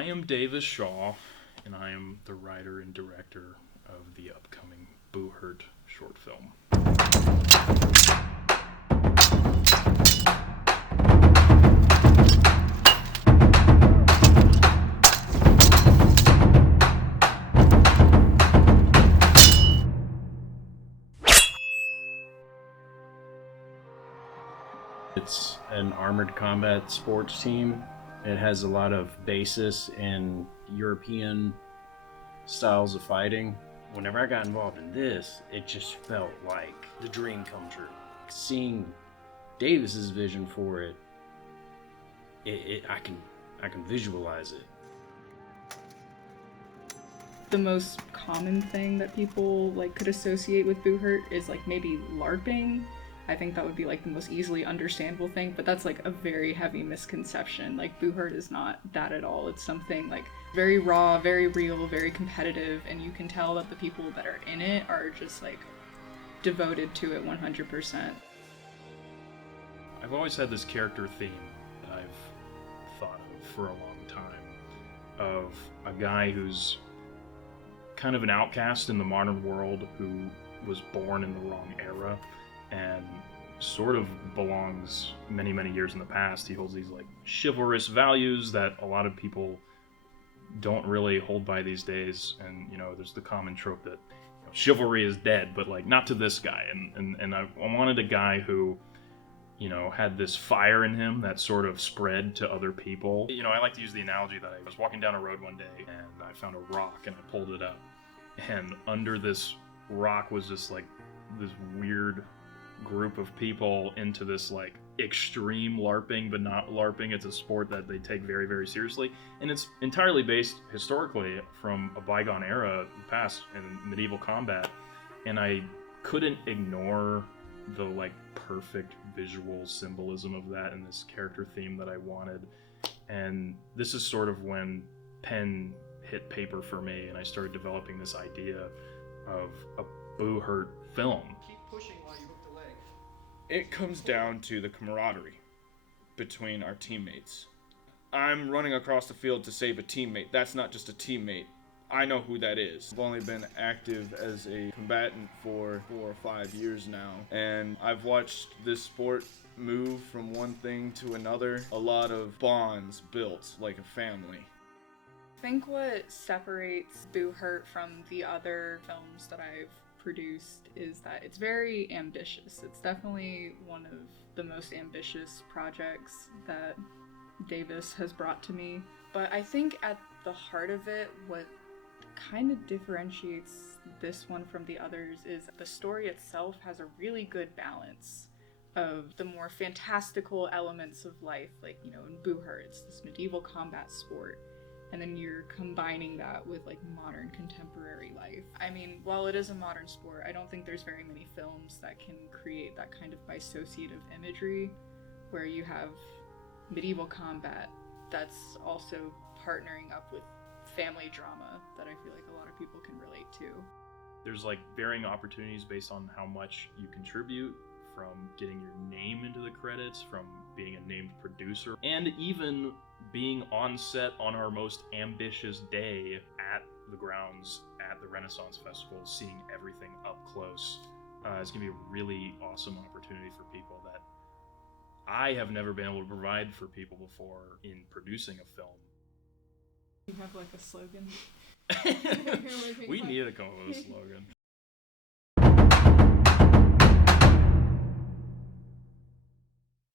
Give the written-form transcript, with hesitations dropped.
I am Davis Shaw, and I am the writer and director of the upcoming BUHURT short film. It's an armored combat sports team. It has a lot of basis in European styles of fighting. Whenever I got involved in this, it just felt like the dream come true. Seeing Davis's vision for it, I can visualize it. The most common thing that people could associate with BUHURT is maybe LARPing. I think that would be the most easily understandable thing, but that's a very heavy misconception. BUHURT is not that at all. It's something very raw, very real, very competitive, and you can tell that the people that are in it are just devoted to it 100%. I've always had this character theme that I've thought of for a long time, of a guy who's kind of an outcast in the modern world, who was born in the wrong era and sort of belongs many, many years in the past. He holds these chivalrous values that a lot of people don't really hold by these days. And there's the common trope that chivalry is dead, but not to this guy. And I wanted a guy who had this fire in him that sort of spread to other people. I like to use the analogy that I was walking down a road one day and I found a rock and I pulled it up, and under this rock was just this weird group of people into this extreme LARPing, but not LARPing. It's a sport that they take very, very seriously, and it's entirely based historically from a bygone era past in medieval combat. And I couldn't ignore the perfect visual symbolism of that in this character theme that I wanted. And this is sort of when pen hit paper for me, and I started developing this idea of a BUHURT film. Keep pushing while you hook the leg. It comes down to the camaraderie between our teammates. I'm running across the field to save a teammate. That's not just a teammate. I know who that is. I've only been active as a combatant for 4 or 5 years now, and I've watched this sport move from one thing to another. A lot of bonds built like a family. I think what separates BUHURT from the other films that I've produced is that it's very ambitious. It's definitely one of the most ambitious projects that Davis has brought to me. But I think at the heart of it, what kind of differentiates this one from the others is the story itself has a really good balance of the more fantastical elements of life. In BUHURT, it's this medieval combat sport. And then you're combining that with modern contemporary life. I mean, while it is a modern sport, I don't think there's very many films that can create that kind of dissociative imagery where you have medieval combat that's also partnering up with family drama that I feel a lot of people can relate to. There's varying opportunities based on how much you contribute, from getting your name into the credits, from being a named producer, and even being on set on our most ambitious day at the grounds at the Renaissance Festival, seeing everything up close. It's going to be a really awesome opportunity for people that I have never been able to provide for people before in producing a film. You have a slogan? We need to come up with a slogan.